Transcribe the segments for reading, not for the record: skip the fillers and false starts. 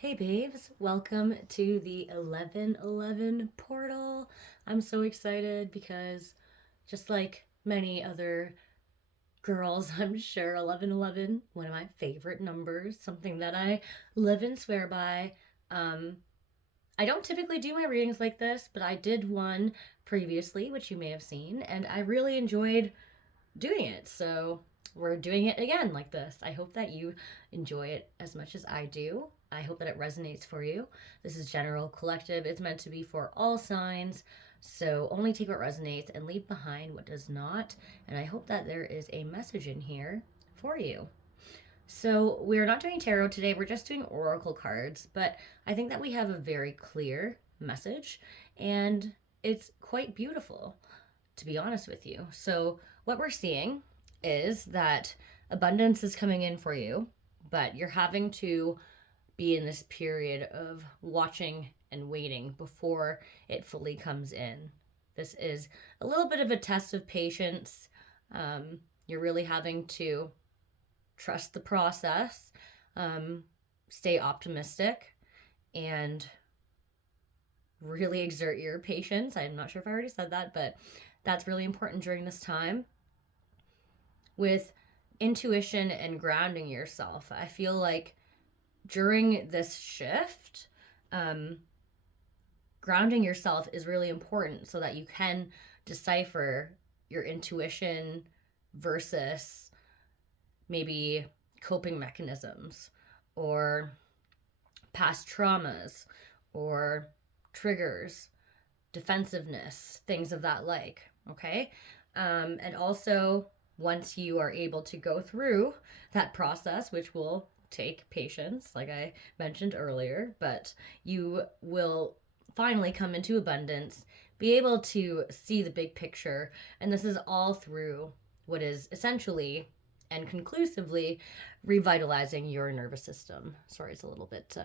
Hey babes, welcome to the 1111 portal. I'm so excited because just like many other girls, I'm sure 1111, one of my favorite numbers, something that I live and swear by. Um I don't typically do my readings like this, but I did one previously, which you may have seen, and I really enjoyed doing it. So we're doing it again like this. I hope that you enjoy it as much as I do. I hope that it resonates for you. This is general collective. It's meant to be for all signs. So only take what resonates and leave behind what does not. And I hope that there is a message in here for you. So we're not doing tarot today, we're just doing oracle cards, but I think that we have a very clear message and it's quite beautiful, to be honest with you. So, what we're seeing is that abundance is coming in for you, but you're having to be in this period of watching and waiting before it fully comes in. This is a little bit of a test of patience. You're really having to trust the process, stay optimistic, and really exert your patience. I'm not sure if I already said that, but that's really important during this time. With intuition and grounding yourself, I feel like during this shift, grounding yourself is really important so that you can decipher your intuition versus maybe coping mechanisms or past traumas or triggers, defensiveness, things of that like. Okay. And also, once you are able to go through that process, which will take patience, like I mentioned earlier, but you will finally come into abundance, be able to see the big picture. And this is all through what is essentially and conclusively revitalizing your nervous system. Sorry, it's a little bit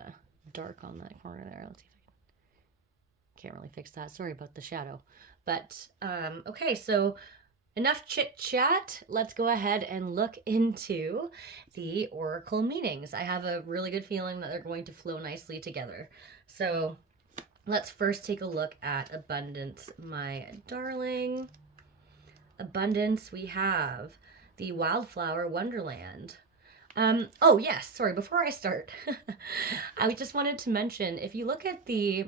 dark on that corner there. Let's see if I can't really fix that. Sorry about the shadow. But okay, so enough chit chat. Let's go ahead and look into the oracle meanings. I have a really good feeling that they're going to flow nicely together. So let's first take a look at abundance, my darling. Abundance, we have the Wildflower Wonderland. Oh, yes, sorry, before I start, I just wanted to mention if you look at the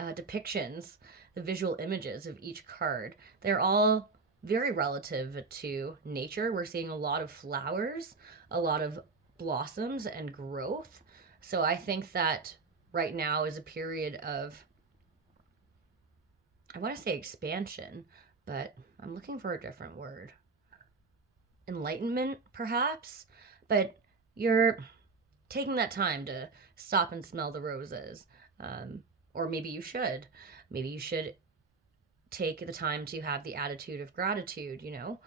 depictions, the visual images of each card, they're all very relative to nature. We're seeing a lot of flowers, a lot of blossoms and growth. So I think that right now is a period of, I want to say expansion, but I'm looking for a different word. Enlightenment, perhaps, but you're taking that time to stop and smell the roses. Or maybe you should. Maybe you should take the time to have the attitude of gratitude, you know?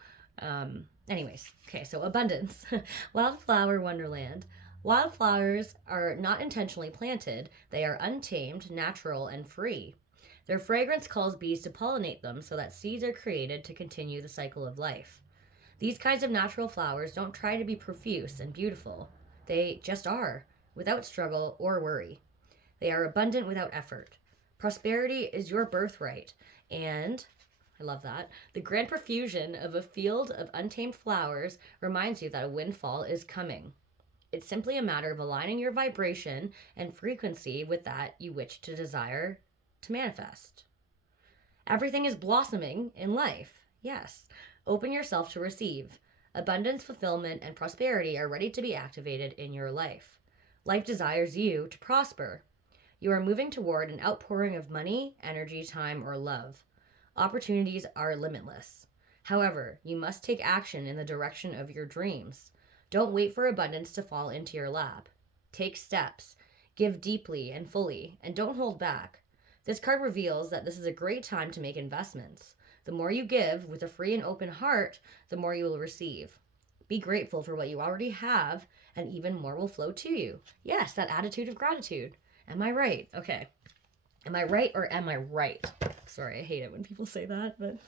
Anyways, okay, so abundance. Wildflower Wonderland. Wildflowers are not intentionally planted, they are untamed, natural, and free. Their fragrance calls bees to pollinate them so that seeds are created to continue the cycle of life. These kinds of natural flowers don't try to be profuse and beautiful. They just are, without struggle or worry. They are abundant without effort. Prosperity is your birthright, and I love that. The grand profusion of a field of untamed flowers reminds you that a windfall is coming. It's simply a matter of aligning your vibration and frequency with that you wish to desire to manifest. Everything is blossoming in life. Yes. Open yourself to receive. Abundance, fulfillment, and prosperity are ready to be activated in your life. Life desires you to prosper. You are moving toward an outpouring of money, energy, time, or love. Opportunities are limitless. However, you must take action in the direction of your dreams. Don't wait for abundance to fall into your lap. Take steps. Give deeply and fully, and don't hold back. This card reveals that this is a great time to make investments. The more you give with a free and open heart, the more you will receive. Be grateful for what you already have, and even more will flow to you. Yes, that attitude of gratitude. Am I right? Okay. Am I right or am I right? Sorry, I hate it when people say that, but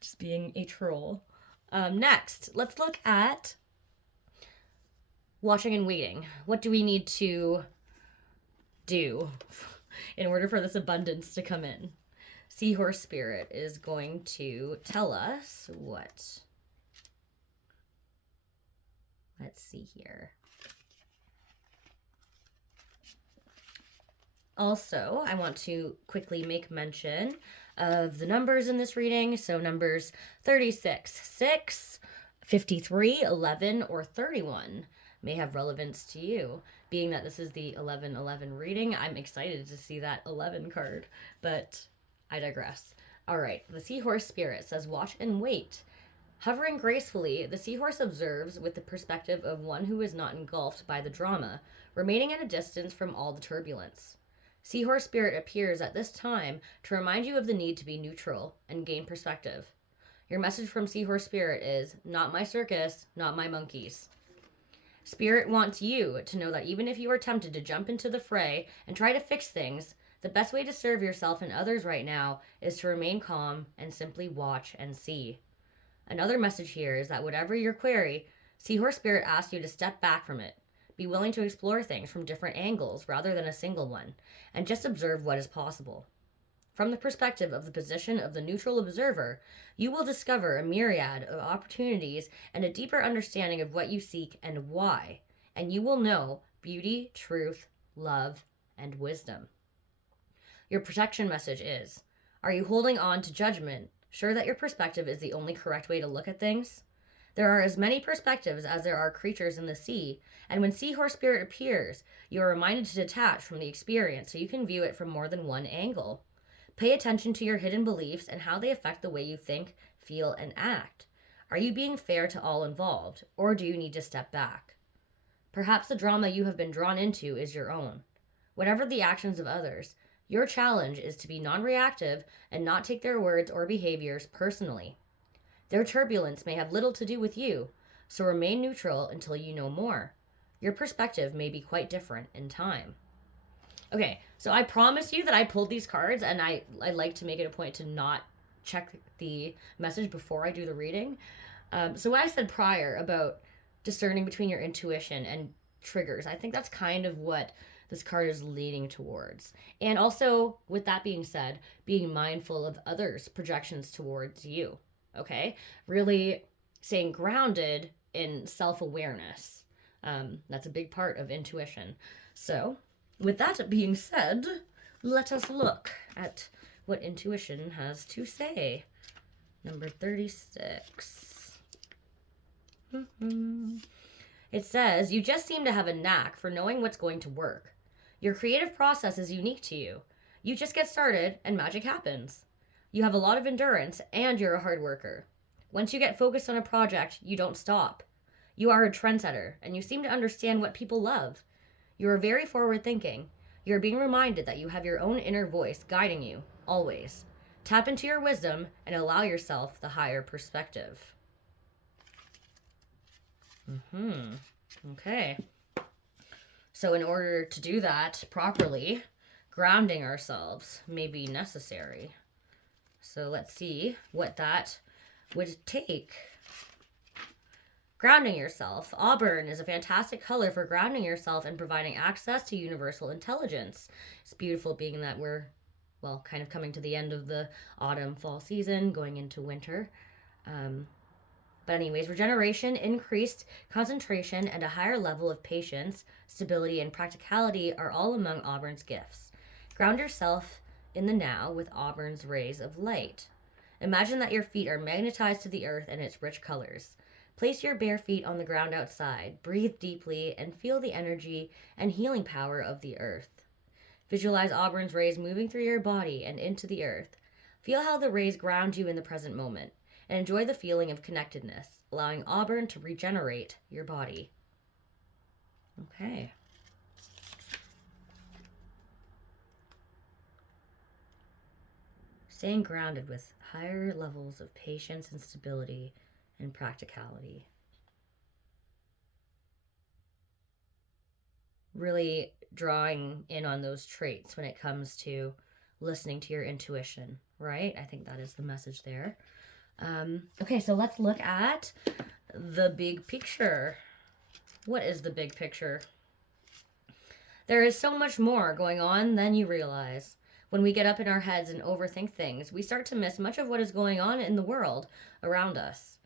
just being a troll. Next, let's look at watching and waiting. What do we need to do in order for this abundance to come in? Seahorse Spirit is going to tell us what. Let's see here. Also, I want to quickly make mention of the numbers in this reading. So numbers 36, 6, 53, 11, or 31 may have relevance to you. Being that this is the 11-11 reading, I'm excited to see that 11 card, but I digress. All right, the Seahorse Spirit says, watch and wait. Hovering gracefully, the seahorse observes with the perspective of one who is not engulfed by the drama, remaining at a distance from all the turbulence. Seahorse Spirit appears at this time to remind you of the need to be neutral and gain perspective. Your message from Seahorse Spirit is, not my circus, not my monkeys. Spirit wants you to know that even if you are tempted to jump into the fray and try to fix things, the best way to serve yourself and others right now is to remain calm and simply watch and see. Another message here is that whatever your query, Seahorse Spirit asks you to step back from it. Be willing to explore things from different angles rather than a single one, and just observe what is possible. From the perspective of the position of the neutral observer, you will discover a myriad of opportunities and a deeper understanding of what you seek and why, and you will know beauty, truth, love, and wisdom. Your protection message is, are you holding on to judgment, sure that your perspective is the only correct way to look at things? There are as many perspectives as there are creatures in the sea, and when Seahorse Spirit appears, you are reminded to detach from the experience so you can view it from more than one angle. Pay attention to your hidden beliefs and how they affect the way you think, feel, and act. Are you being fair to all involved, or do you need to step back? Perhaps the drama you have been drawn into is your own. Whatever the actions of others, your challenge is to be non-reactive and not take their words or behaviors personally. Their turbulence may have little to do with you, so remain neutral until you know more. Your perspective may be quite different in time. Okay, so I promise you that I pulled these cards, and I like to make it a point to not check the message before I do the reading. So what I said prior about discerning between your intuition and triggers, I think that's kind of what this card is leading towards. And also, with that being said, being mindful of others' projections towards you. Okay? Really staying grounded in self-awareness. That's a big part of intuition. So, with that being said, let us look at what intuition has to say. Number 36. It says, you just seem to have a knack for knowing what's going to work. Your creative process is unique to you. You just get started and magic happens. You have a lot of endurance and you're a hard worker. Once you get focused on a project, you don't stop. You are a trendsetter and you seem to understand what people love. You are very forward thinking. You are being reminded that you have your own inner voice guiding you, always. Tap into your wisdom and allow yourself the higher perspective. Okay. So in order to do that properly, grounding ourselves may be necessary. So let's see what that would take. Grounding yourself. Auburn is a fantastic color for grounding yourself and providing access to universal intelligence. It's beautiful being that we're, well, kind of coming to the end of the autumn-fall season, going into winter. But anyways, regeneration, increased concentration, and a higher level of patience, stability, and practicality are all among Auburn's gifts. Ground yourself in the now with Auburn's rays of light. Imagine that your feet are magnetized to the earth and its rich colors. Place your bare feet on the ground outside, breathe deeply, and feel the energy and healing power of the earth. Visualize Auburn's rays moving through your body and into the earth. Feel how the rays ground you in the present moment, and enjoy the feeling of connectedness, allowing Auburn to regenerate your body. Okay. Staying grounded with higher levels of patience and stability and practicality. Really drawing in on those traits when it comes to listening to your intuition, right? I think that is the message there. Okay, so let's look at the big picture. What is the big picture? There is so much more going on than you realize. When we get up in our heads and overthink things, we start to miss much of what is going on in the world around us.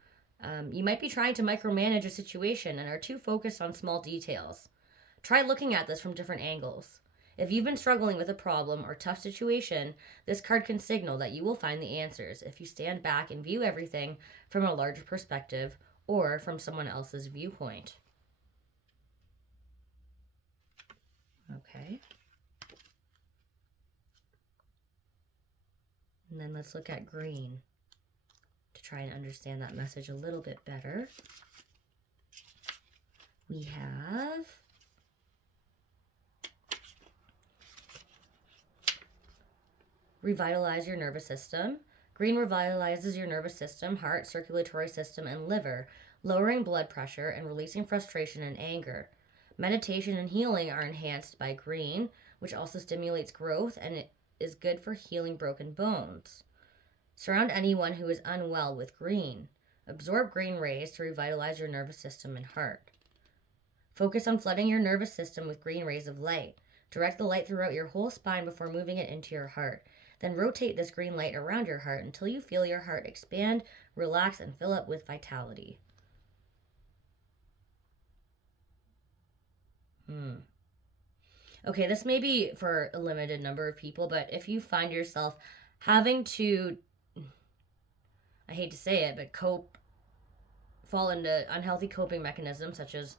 You might be trying to micromanage a situation and are too focused on small details. Try looking at this from different angles. If you've been struggling with a problem or tough situation, this card can signal that you will find the answers if you stand back and view everything from a larger perspective or from someone else's viewpoint. Okay. And then let's look at green to try and understand that message a little bit better. We have revitalize your nervous system. Green revitalizes your nervous system, heart, circulatory system, and liver, lowering blood pressure and releasing frustration and anger. Meditation and healing are enhanced by green, which also stimulates growth and it is good for healing broken bones. Surround anyone who is unwell with green. Absorb green rays to revitalize your nervous system and heart. Focus on flooding your nervous system with green rays of light. Direct the light throughout your whole spine before moving it into your heart. Then rotate this green light around your heart until you feel your heart expand, relax, and fill up with vitality. Okay, this may be for a limited number of people, but if you find yourself having to, I hate to say it, but fall into unhealthy coping mechanisms such as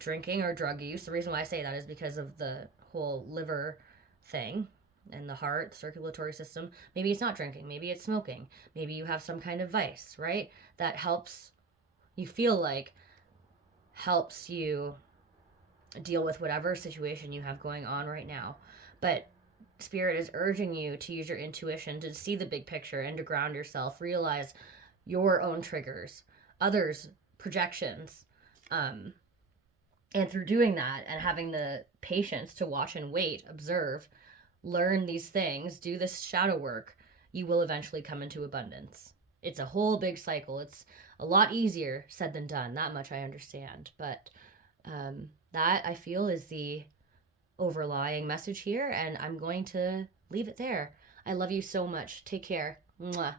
drinking or drug use. The reason why I say that is because of the whole liver thing and the heart, the circulatory system. Maybe it's not drinking, maybe it's smoking, maybe you have some kind of vice, right? That helps you feel like helps you deal with whatever situation you have going on right now. But Spirit is urging you to use your intuition to see the big picture and to ground yourself, realize your own triggers, others' projections. And through doing that and having the patience to watch and wait, observe, learn these things, do this shadow work, you will eventually come into abundance. It's a whole big cycle. It's a lot easier said than done. That much I understand. But that, I feel, is the overlying message here, and I'm going to leave it there. I love you so much. Take care. Mwah.